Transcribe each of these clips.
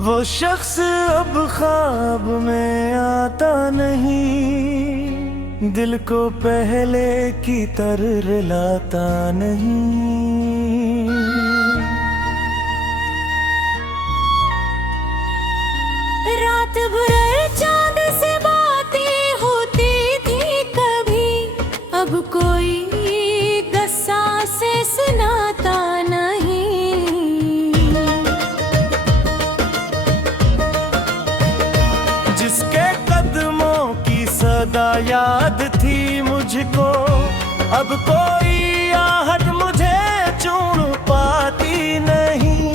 वो शख्स अब ख्वाब में आता नहीं, दिल को पहले की तरह रुलाता नहीं। रात भर चांद से बातें होती थी कभी, अब कोई गस्सा से सुनाता नहीं। जिसके कदमों की सदा याद थी मुझको, अब कोई आहट मुझे चूम पाती नहीं।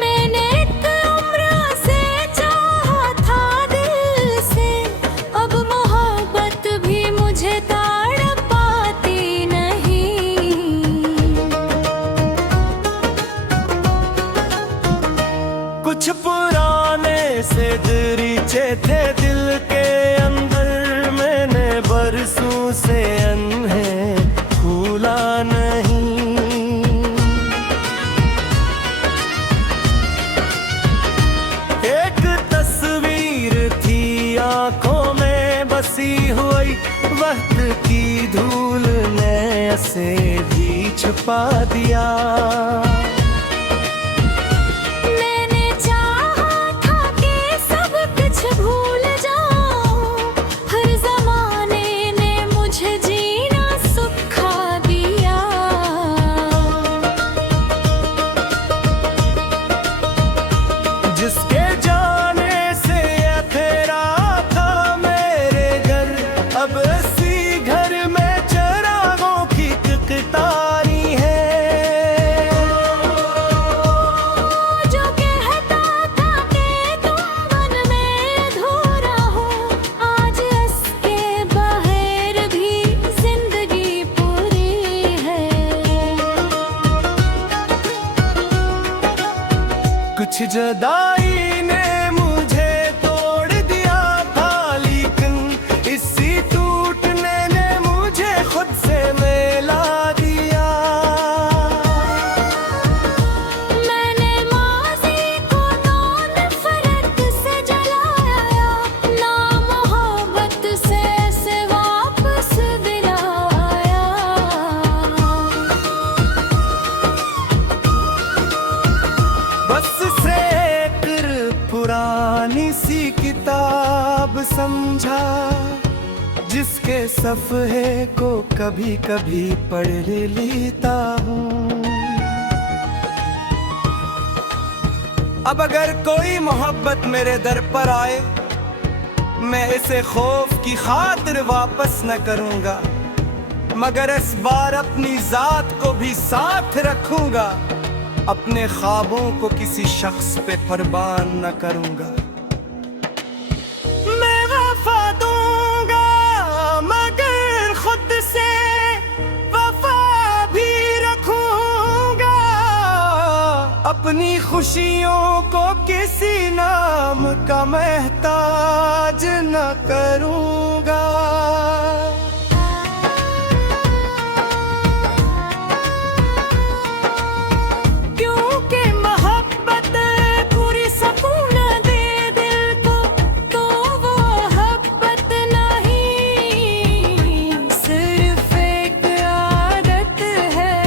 मैंने एक उम्र से चाहा था दिल से, अब मोहब्बत भी मुझे ताड़ पाती नहीं। कुछ पुराने से दरीचे थे दिल के अंदर, मैंने बरसों से अनहे भूला नहीं। एक तस्वीर थी आंखों में बसी हुई, वक्त की धूल ने उसे भी छुपा दिया। मैंने चाहा था कि सब कुछ भूल जाऊं, हर जमाने ने मुझे जीना सिखा दिया। जिसके जाने से तेरा था मेरे घर, अब इसी घर में चरागों की कितारी है। जो कहता था कि तुम मन में अधूरा हो, आज इसके बाहर भी जिंदगी पूरी है। कुछ जुदाई ने मुझे तोड़ दिया था, लेकिन इसी टूटने ने मुझे खुद से मिला दिया। मैंने माज़ी को तो नफ़रत से जलाया, ना मोहब्बत से वापस दिलाया। बस से एक पुरानी सी किताब समझा, जिसके सफ़े को कभी कभी पढ़ लेता हूँ। अब अगर कोई मोहब्बत मेरे दर पर आए, मैं इसे खौफ की खातिर वापस न करूँगा, मगर इस बार अपनी जात को भी साथ रखूँगा। अपने ख्वाबों को किसी शख्स पे कुर्बान न करूँगा। मैं वफा दूँगा मगर खुद से वफा भी रखूँगा। अपनी खुशियों को किसी नाम का मोहताज न करूँगा। क्योंकि मोहब्बत पूरी सुकून दे दिल को, तो वो मोहब्बत नहीं सिर्फ एक आदत है।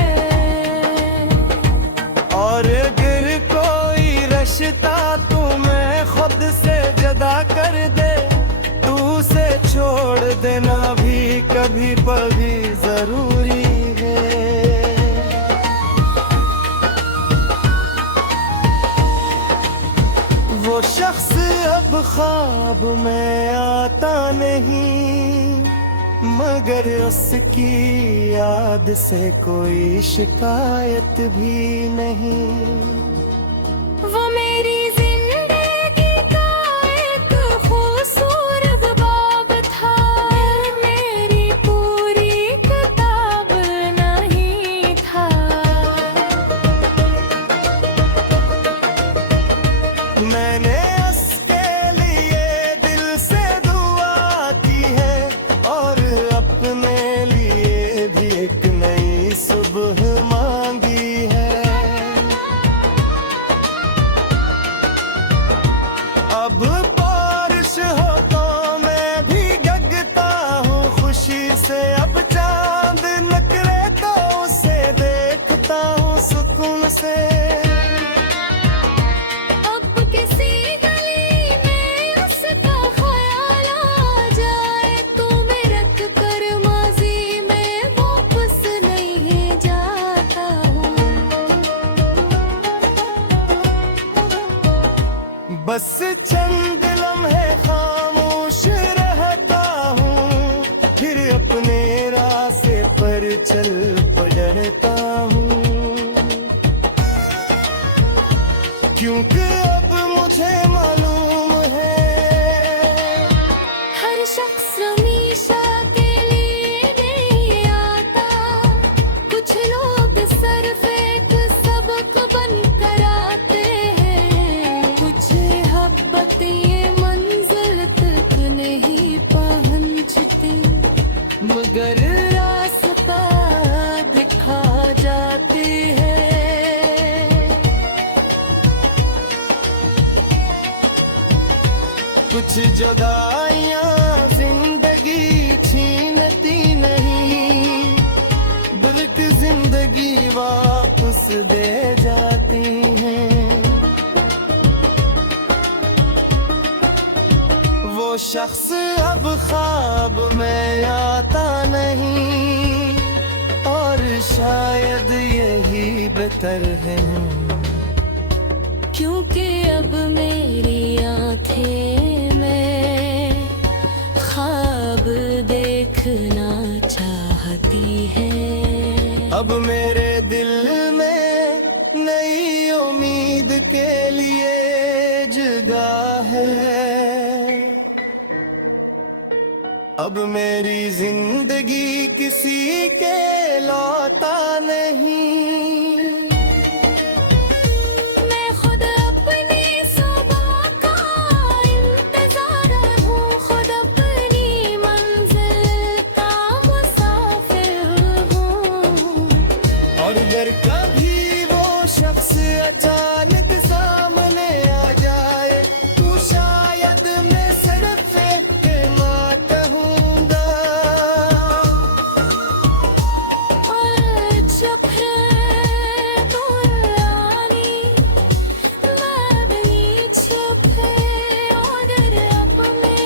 और अगर कोई रिश्ता तुम्हें खुद से जुदा कर दे, तू उसे छोड़ देना भी कभी कभी जरूरी है। वो शख्स अब ख्वाब में आता नहीं, मगर उसकी याद से कोई शिकायत भी नहीं। वो मेरी जिंदगी का एक खूबसूरत बाब था, मेरी पूरी किताब नहीं था। मैंने उसके लिए दिल से दुआ की है, और अपने लिए भी एक नई सुबह मांगी है। जुदाइयां जिंदगी छीनती नहीं, दिल की जिंदगी वापस दे जाती हैं। वो शख्स अब ख्वाब में आता नहीं, और शायद यही बेहतर है, क्योंकि अब मेरी आंखें में ख्वाब देखना चाहती है। अब मेरे दिल में नई उम्मीद के लिए जगह है। अब मेरी जिंदगी किसी के लौटा नहीं। मैं खुद अपनी सुबह का इंतजार हूँ, खुद अपनी मंजिल का मुसाफिर हूँ। और अगर कभी वो शख्स अचानक सामने आ जाए, तो शायद मैं सड़क फेंक के ना कहूँगा। और जब फिर तू आनी, मैं भी छुपे उधर अपने।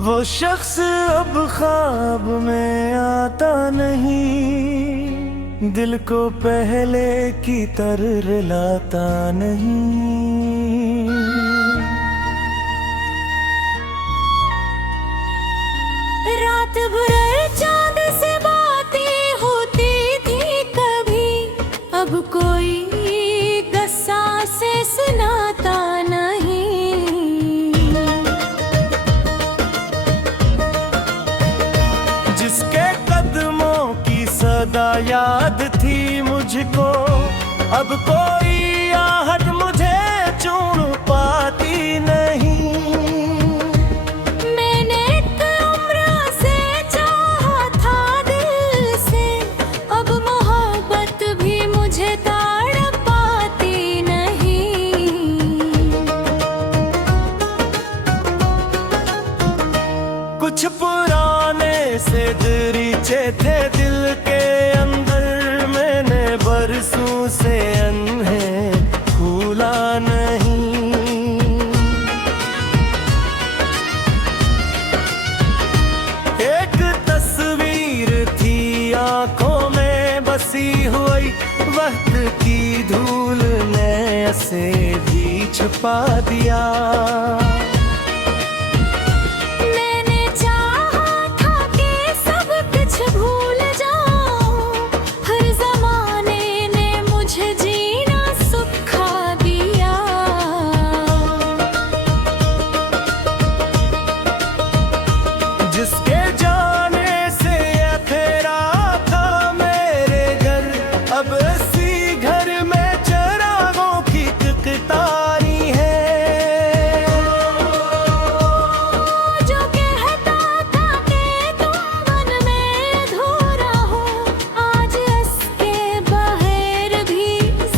वो शख्स अब ख्वाब में आता नहीं, दिल को पहले की तरह रुलाता नहीं। रात भर चांद से बातें होती थी कभी, अब कोई गस्सा से सुनाता नहीं। जिसके कदमों की सदा याद थी मुझको, अब कोई आहट मुझे चूम पाती नहीं। मैंने एक उम्र से चाहा था दिल से, अब मोहब्बत भी मुझे ताड़ पाती नहीं। कुछ पुराने से दरीचे थे दिल के अंदर, मैंने बरसों से उन्हें भूला नहीं। एक तस्वीर थी आंखों में बसी हुई, वक्त की धूल ने उसे भी छुपा दिया। मैंने चाहा था कि सब कुछ भूल जाऊं, हर जमाने ने मुझे जीना सिखा दिया। जिसके जाने से ये तेरा था मेरे घर, अब इसी घर में चरागों की कितारी है। जो कहता था कि तुम मन में अधूरा हो, आज इसके बाहर भी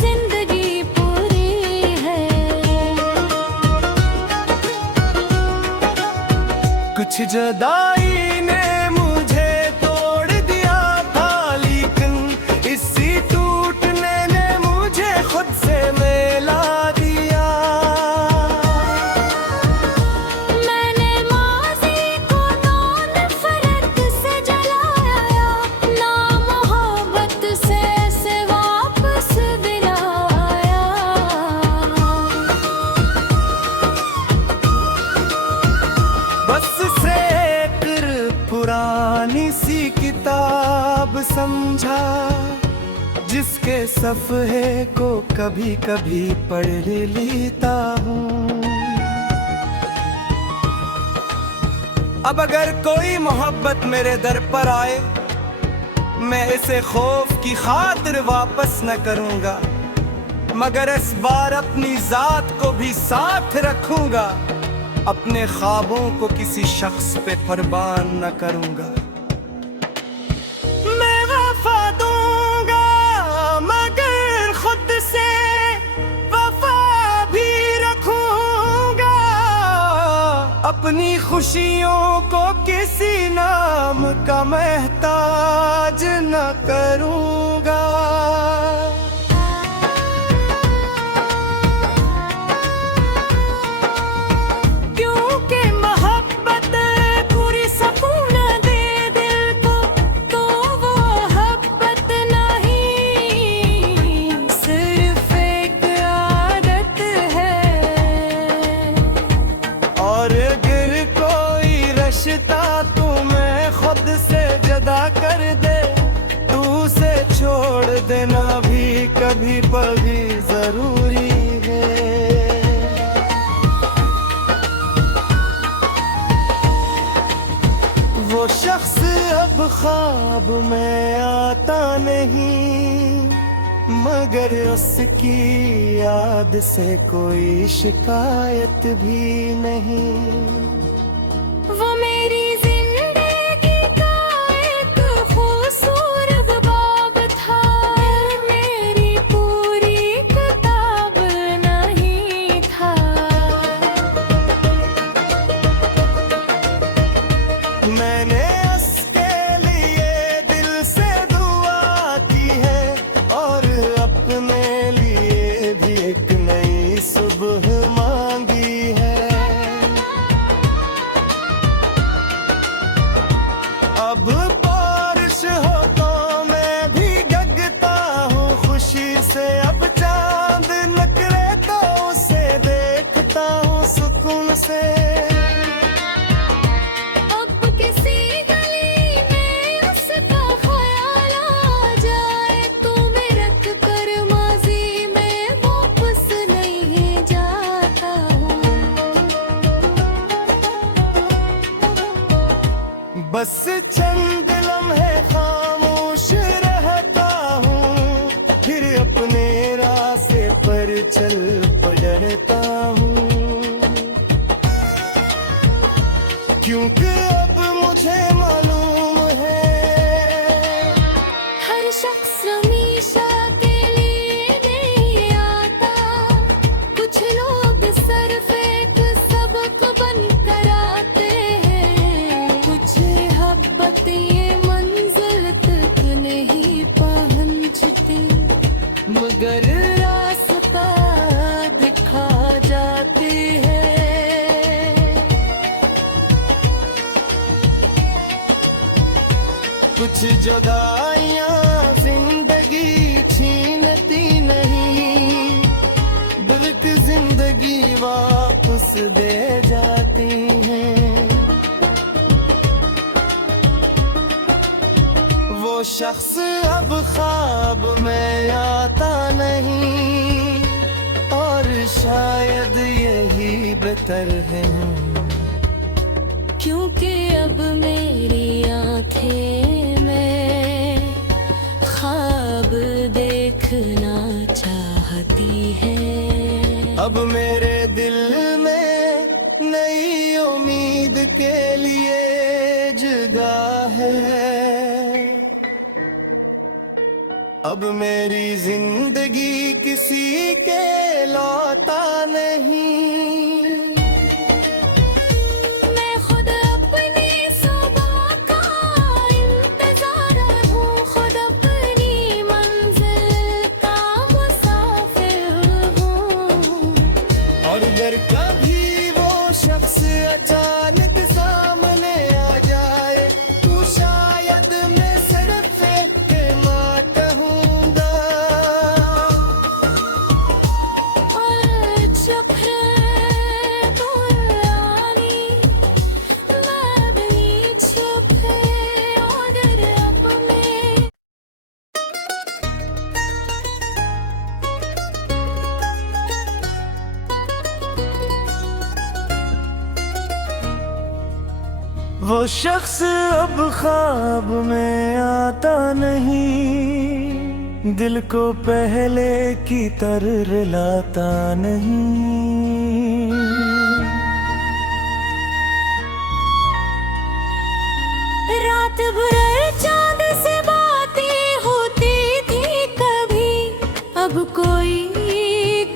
जिंदगी पूरी है। कुछ जुदाई ने मुझे तोड़ दिया था, लेकिन इसी टूटने ने मुझे खुद से मिला दिया। मैंने माज़ी को तो नफरत से जलाया, ना मोहब्बत से वापस दिलाया। बस से एक पुरानी सी किताब समझा, जिसके सफ़े को कभी कभी पढ़ लेता हूँ। अब अगर कोई मोहब्बत मेरे दर पर आए, मैं इसे खौफ की खातिर वापस न करूँगा, मगर इस बार अपनी जात को भी साथ रखूँगा। अपने ख्वाबों को किसी शख्स पे कुर्बान न करूँगा। खुशियों को किसी नाम का महताज न करूँगा। क्योंकि मोहब्बत पूरी सुकून दे दिल को, तो वो मोहब्बत नहीं सिर्फ एक आदत है। और गिर कोई रिश्ता तुम्हें खुद से जुदा कर दे, तू उसे छोड़ देना भी कभी कभी जरूरी है। वो शख्स अब ख्वाब में आता नहीं, मगर उसकी याद से कोई शिकायत भी नहीं। वो मेरी जिंदगी का एक खूबसूरत बाब था, मेरी पूरी किताब नहीं था। मैंने उसके लिए दिल से दुआ की है, और अपने लिए भी एक नई सुबह मांगी है। अब बारिश हो तो मैं भी गगता हूँ खुशी से, अब चांद निकले तो उसे देखता हूँ सुकून से। अब किसी गली में उसका ख्याल आ जाए, तो मैं रख कर माजी में वापस नहीं जाता हूँ। बस चंद लम्हे खामोश रहता हूँ, फिर अपने रास्ते पर चल पड़ता हूँ। क्योंकि अब मुझे मालूम है हर शख्स हमेशा के लिए नहीं आता, कुछ लोग सिर्फ एक सबक बन कर आते हैं। कुछ मोहब्बत ये मंजिल तक नहीं पहुंचती, मगर रास्ता दिखा जाती है। कुछ जुदाइयां जिंदगी छीनती नहीं, बल्कि जिंदगी वापस दे जाती हैं। वो शख्स अब ख्वाब में आता नहीं, और शायद यही बेहतर है। क्योंकि अब मेरी आंखें में ख्वाब देखना चाहती है। अब मेरे दिल में नई उम्मीद के लिए जगह है। अब मेरी जिंदगी किसी के लौटा नहीं। मैं खुद अपनी सुबह का इंतजार हूँ, खुद अपनी मंजिल का मुसाफिर हूँ। और अगर कभी वो शख्स अचानक सामने आ जाए, तो शायद मैं सिर्फ एक माँ कहूँगा। और जब है पुरानी मैं भी छुपे और रब में। वो शख्स अब ख्वाब में आता नहीं, दिल को पहले की तरह रुलाता नहीं। रात भर चांद से बातें होती थी कभी, अब कोई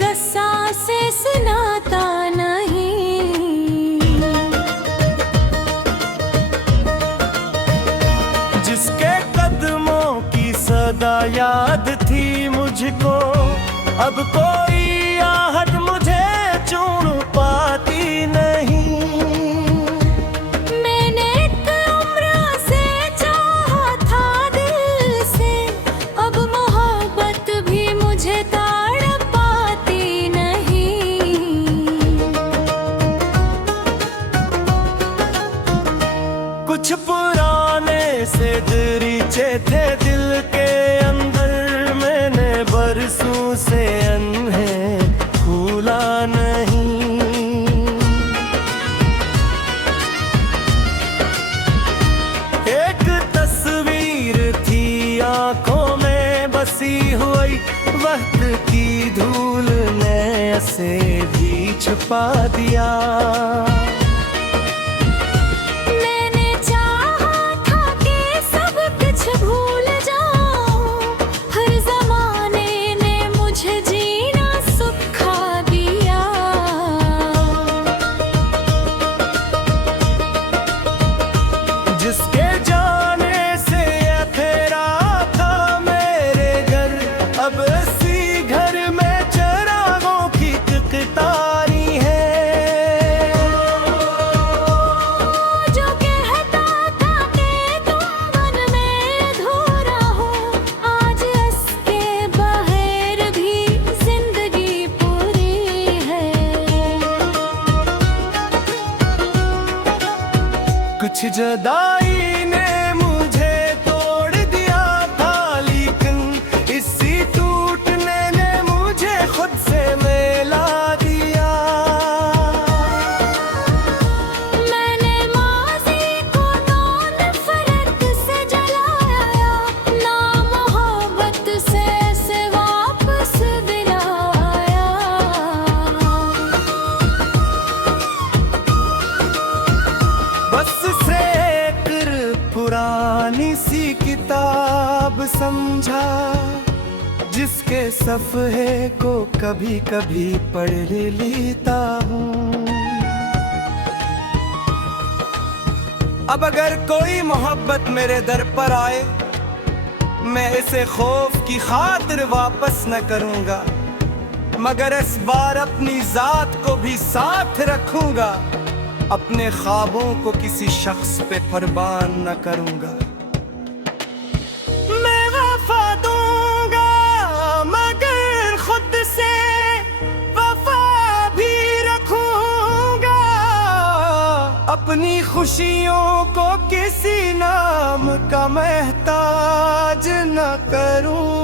गस्सा से सुनाता नहीं। याद थी मुझको, अब कोई आहट मुझे चूम पाती नहीं। मैंने एक उम्र से चाहा था दिल से, अब मोहब्बत भी मुझे ताड़ पाती नहीं। कुछ पुराने से दरीचे थे दिल के अंदर, मैंने बरसों से अन्हें भूला नहीं। एक तस्वीर थी आंखों में बसी हुई, वक्त की धूल ने उसे भी छुपा दिया। मैंने चाहा था कि सब कुछ भूल जाऊं, हर जमाने ने मुझे जीना सिखा दिया। जिसके जाने से ये फेरा था मेरे घर, अब इसी घर में चरागों की कितारी है। जो कहता था कि तुम मन में अधूरा हो, आज इसके बाहर भी जिंदगी पूरी है। कुछ जुदाई ने मुझे तोड़ दिया था, लेकिन इसी टूटने ने मुझे खुद से मिला दिया। मैंने माज़ी को तो नफरत से जलाया, ना मोहब्बत से वापस दिलाया। बस से एक पुरानी सी किताब समझा, जिसके सफ़े को कभी कभी पढ़ लेता हूँ। अब अगर कोई मोहब्बत मेरे दर पर आए, मैं इसे खौफ की खातिर वापस न करूँगा, मगर इस बार अपनी जात को भी साथ रखूँगा। अपने ख्वाबों को किसी शख्स पे कुर्बान न करूँगा। मैं वफा दूँगा मगर खुद से वफा भी रखूँगा। अपनी खुशियों को किसी नाम का मोहताज न करूँ।